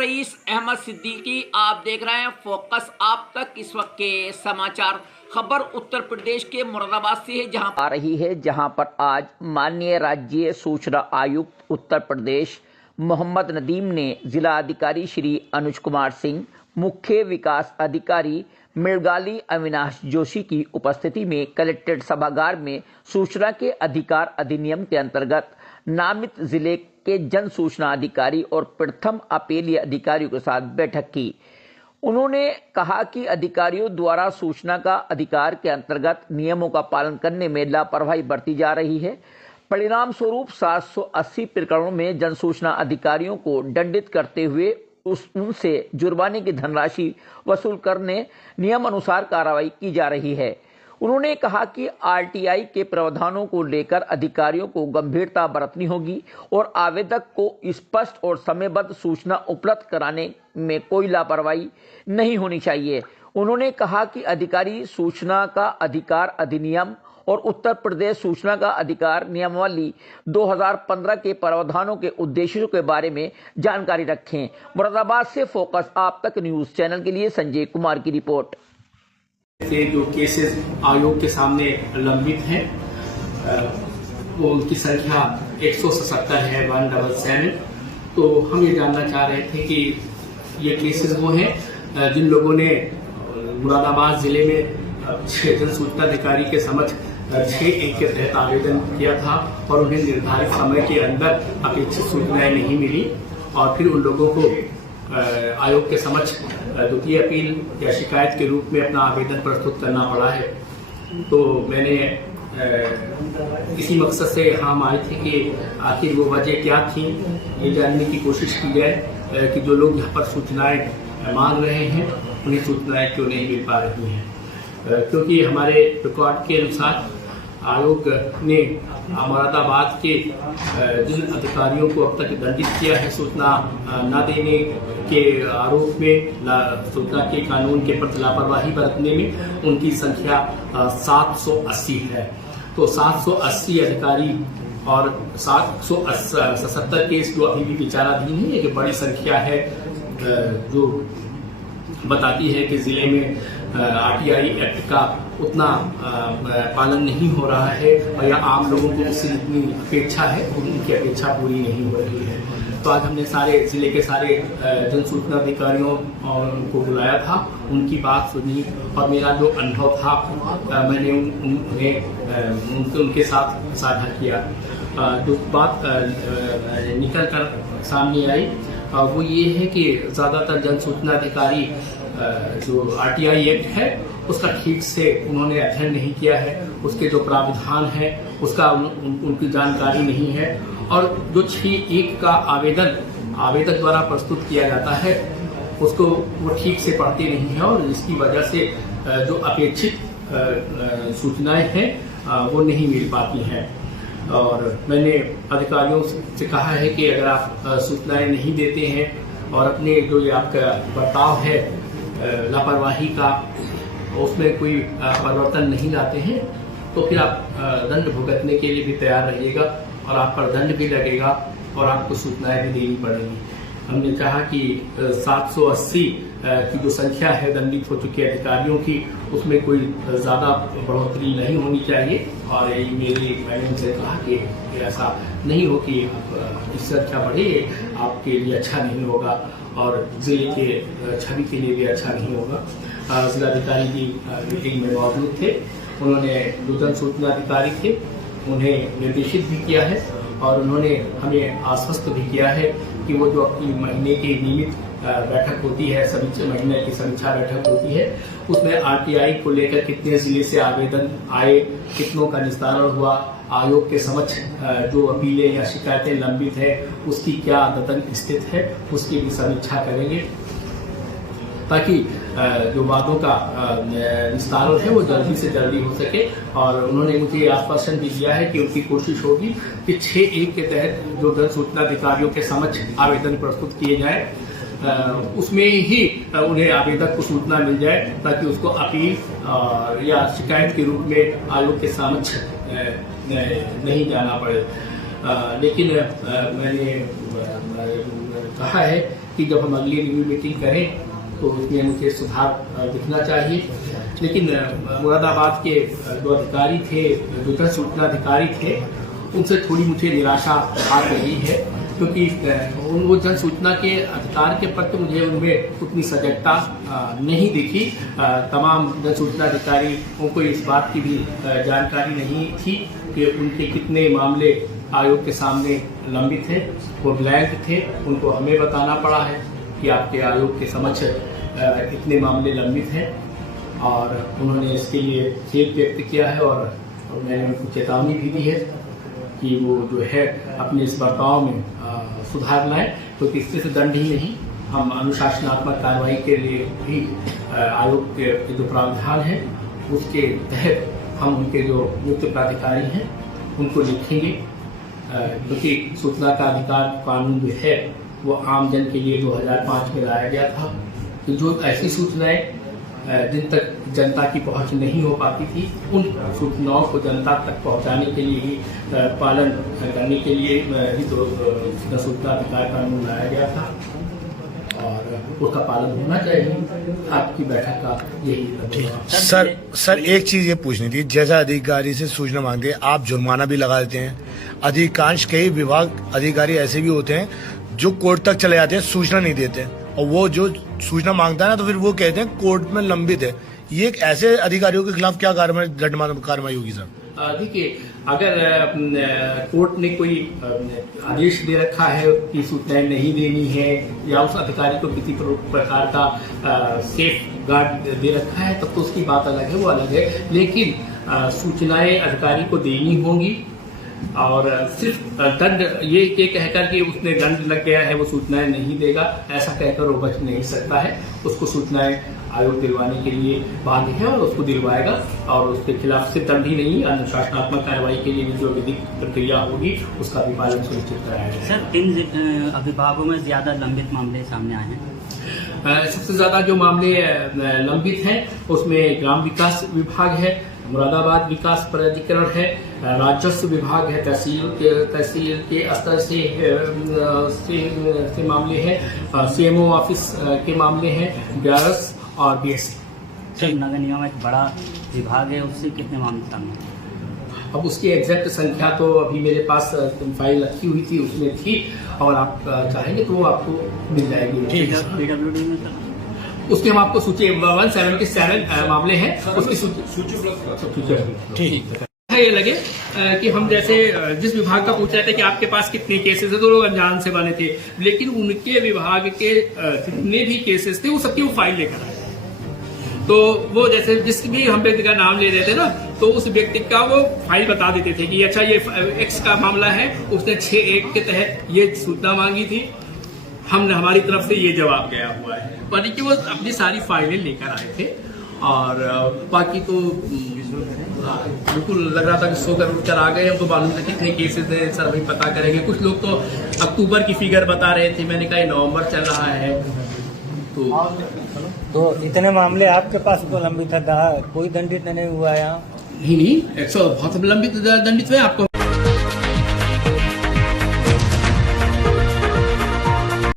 Rice Ahmad Siddiqui. आप देख रहे हैं फोकस। आप तक इस वक्त के समाचार। खबर उत्तर प्रदेश के मुरादाबाद से है, जहां आ रही है, जहां पर आज माननीय राज्य सूचना आयुक्त उत्तर प्रदेश मोहम्मद नदीम ने जिला अधिकारी श्री अनुज कुमार सिंह, मुख्य विकास अधिकारी मृगाली अविनाश जोशी की उपस्थिति में कलेक्ट्रेट सभागार में सूचना के अधिकार अधिनियम के अंतर्गत नामित जिले के जन सूचना अधिकारी और प्रथम अपीलीय अधिकारियों के साथ बैठक की। उन्होंने कहा कि अधिकारियों द्वारा सूचना का अधिकार के अंतर्गत नियमों का पालन करने में लापरवाही बरती जा रही है। परिणाम स्वरूप 780 प्रकरणों में जन सूचना अधिकारियों को दंडित करते हुए उनसे जुर्माने की धनराशि वसूल करने नियम अनुसार कार्रवाई की जा रही है। उन्होंने कहा कि आरटीआई के प्रावधानों को लेकर अधिकारियों को गंभीरता बरतनी होगी और आवेदक को स्पष्ट और समयबद्ध सूचना उपलब्ध कराने में कोई लापरवाही नहीं होनी चाहिए। उन्होंने कहा कि अधिकारी सूचना का अधिकार अधिनियम और उत्तर प्रदेश सूचना का अधिकार नियमावली 2015 के प्रावधानों के उद्देश्यों के बारे में जानकारी रखें। मुरादाबाद से फोकस आप तक न्यूज चैनल के लिए संजय कुमार की रिपोर्ट। जो केसेस आयोग के सामने लंबित हैं वो उनकी संख्या 177 है, 177। तो हम ये जानना चाह रहे थे कि ये केसेस वो हैं जिन लोगों ने मुरादाबाद जिले में 6 जन सूचना अधिकारी के समक्ष 6(1) के तहत आवेदन किया था और उन्हें निर्धारित समय के अंदर अपेक्षित सूचनाएं नहीं मिली और फिर उन लोगों को आयोग के समक्ष द्वितीय अपील या शिकायत के रूप में अपना आवेदन प्रस्तुत करना पड़ा है। तो मैंने इसी मकसद से यहाँ हम आए थे कि आखिर वो वजह क्या थी, ये जानने की कोशिश की जाए कि जो लोग यहाँ पर सूचनाएं मांग रहे हैं उन्हें सूचनाएं क्यों नहीं मिल पा रही हैं। क्योंकि हमारे रिकॉर्ड के अनुसार आयोग ने मुरादाबाद के जिन अधिकारियों को अब तक दंडित किया है सूचना न देने के आरोप में, सूचना के कानून के प्रति लापरवाही बरतने में, उनकी संख्या 780 है। तो 780 अधिकारी और 777 केस जो अभी भी विचाराधीन है, एक बड़ी संख्या है जो बताती है कि जिले में आरटीआई एक्ट का उतना पालन नहीं हो रहा है और या आम लोगों को उससे जितनी अपेक्षा है उनकी अपेक्षा पूरी नहीं हो रही है। तो आज हमने सारे जिले के सारे जन सूचना अधिकारियों को बुलाया था, उनकी बात सुनी और मेरा जो अनुभव था मैंने उनके साथ साझा किया। जो बात निकल कर सामने आई वो ये है कि ज़्यादातर जन सूचना अधिकारी जो आरटीआई एक्ट है उसका ठीक से उन्होंने अध्ययन नहीं किया है, उसके जो प्रावधान है उसका उनकी जानकारी नहीं है और जो 6(1) का आवेदक द्वारा प्रस्तुत किया जाता है उसको वो ठीक से पढ़ते नहीं है और इसकी वजह से जो अपेक्षित सूचनाएं हैं वो नहीं मिल पाती हैं। और मैंने अधिकारियों से कहा है कि अगर आप सूचनाएं नहीं देते हैं और अपने जो ये आपका बर्ताव है लापरवाही का उसमें कोई परिवर्तन नहीं लाते हैं तो फिर आप दंड भुगतने के लिए भी तैयार रहिएगा और आप पर दंड भी लगेगा और आपको सूचनाएं भी देनी पड़ेगी। हमने कहा कि 780 की जो संख्या है दंडित हो चुके अधिकारियों की उसमें कोई ज़्यादा बढ़ोतरी नहीं होनी चाहिए और मैंने उनसे कहा कि ऐसा नहीं हो कि इससे अच्छा बढ़े, आपके लिए अच्छा नहीं होगा और जिले के छवि के लिए भी अच्छा नहीं होगा। जिलाधिकारी जी मीटिंग में मौजूद थे, उन्होंने जो जन सूचना अधिकारी थे उन्हें निर्देशित भी किया है और उन्होंने हमें आश्वस्त भी किया है कि वो जो अपनी महीने की नियमित बैठक होती है, महीने की समीक्षा बैठक होती है, उसमें आरटीआई को लेकर कितने जिले से आवेदन आए, कितनों का निस्तारण हुआ, आयोग के समक्ष जो अपीलें या शिकायतें लंबित है उसकी क्या अद्यतन स्थिति है उसकी भी समीक्षा करेंगे ताकि जो वादों का निस्तारण है वो जल्दी से जल्दी हो सके। और उन्होंने मुझे आश्वासन भी दिया है कि उनकी कोशिश होगी कि 6(1) के तहत जो जन सूचना अधिकारियों के समक्ष आवेदन प्रस्तुत किए जाए उसमें ही उन्हें आवेदक को सूचना मिल जाए ताकि उसको अपील या शिकायत के रूप में आयोग के समक्ष नहीं जाना पड़े। लेकिन मैंने कहा है कि जब हम अगली रिव्यू मीटिंग करें तो उसमें मुझे सुधार दिखना चाहिए। लेकिन मुरादाबाद के जो अधिकारी थे, जो जन सूचना अधिकारी थे, उनसे थोड़ी मुझे निराशा आ रही है, क्योंकि वो जन सूचना के अधिकार के प्रति मुझे उनमें उतनी सजगता नहीं दिखी। तमाम जन सूचना अधिकारियों को इस बात की भी जानकारी नहीं थी कि उनके कितने मामले आयोग के सामने लंबित हैं। वो ब्लैंक थे, उनको हमें बताना पड़ा है कि आपके आयोग के समक्ष इतने मामले लंबित हैं, और उन्होंने इसके लिए खेद व्यक्त किया है और मैंने उनको चेतावनी भी दी है कि वो जो है अपने इस बर्ताव में सुधार लाएं, क्योंकि इससे दंड ही नहीं, हम अनुशासनात्मक कार्रवाई के लिए भी आयोग के जो प्रावधान है उसके तहत हम उनके जो नियुक्त प्राधिकारी हैं उनको लिखेंगे, क्योंकि सूचना का अधिकार कानून जो है वो आम जन के लिए 2005 में लाया गया था कि जो ऐसी सूचनाएं जिन तक जनता की पहुंच नहीं हो पाती थी, उन सूचनाओं को जनता तक पहुंचाने के लिए ही पालन करने के लिए ही तो सूचना अधिकार कानून लाया गया था, और उसका पालन होना चाहिए। आपकी बैठक का यही सर एक चीज ये पूछनी थी, जैसा अधिकारी से सूचना मांगते हैं आप जुर्माना भी लगा देते हैं। अधिकांश कई विभाग अधिकारी ऐसे भी होते हैं जो कोर्ट तक चले जाते हैं, सूचना नहीं देते, और वो जो सूचना मांगता है ना तो फिर वो कहते हैं कोर्ट में लंबित है। ये ऐसे अधिकारियों के खिलाफ क्या कार्रवाई होगी सर? देखिए, अगर कोर्ट ने कोई आदेश दे रखा है कि सूचनाएं नहीं देनी है, या उस अधिकारी को किसी प्रकार का सेफ गार्ड दे रखा है, तब तो उसकी बात अलग है, वो अलग है। लेकिन सूचनाएं अधिकारी को देनी होंगी, और सिर्फ दंड ये कहकर कि उसने दंड लग गया है वो सूचनाएं नहीं देगा, ऐसा कहकर वो बच नहीं सकता है। उसको सूचनाएं आयोग दिलवाने के लिए बाध्य है और उसको दिलवाएगा, और उसके खिलाफ सिर्फ दंड ही नहीं, अनुशासनात्मक कार्रवाई के लिए जो विधिक प्रक्रिया होगी उसका भी पालन सुनिश्चित कराया सर, किन विभागों में ज्यादा लंबित मामले सामने आए हैं? सबसे ज्यादा जो मामले लंबित हैं उसमें ग्राम विकास विभाग है, मुरादाबाद विकास प्राधिकरण है, राजस्व विभाग है, तहसील के स्तर से मामले हैं, सीएमओ ऑफिस के मामले हैं, ग्यारस और बीएससी। नगर निगम एक बड़ा विभाग है, उससे कितने मामले सामने? अब उसकी एग्जैक्ट संख्या तो अभी मेरे पास फाइल रखी हुई थी, उसमें थी, और आप चाहेंगे तो वो आपको मिल जाएगी। पीडब्ल्यूडी में सर उसके हम आपको सूची 177 मामले हैं, उसकी सूची ठीक है। ये लगे कि हम जैसे जिस विभाग का पूछ रहे थे कि आपके पास कितने केसेस है, तो लोग अनजान से बने थे, लेकिन उनके विभाग के जितने भी केसेस थे वो सबकी वो फाइल लेकर आए। तो वो जैसे जिस भी हम व्यक्ति का नाम ले रहे थे ना, तो उस व्यक्ति का वो फाइल बता देते थे कि अच्छा ये एक्स का मामला है, उसने 6(1) के तहत ये सूचना मांगी थी, हमने हमारी तरफ से ये जवाब गया हुआ है, यानी कि वो अपनी सारी फाइलें लेकर आए थे। और बाकी तो बिल्कुल लग रहा था कि सो कर उठकर आ गए, हमको मालूम था कितने केसेस हैं सर, अभी पता करेंगे। कुछ लोग तो अक्टूबर की फिगर बता रहे थे, मैंने कहा नवंबर चल रहा है। तो इतने मामले आपके पास तो लंबित था, कोई दंडित नहीं हुआ यहाँ? नहीं, 100 बहुत लंबित दंडित हुए आपको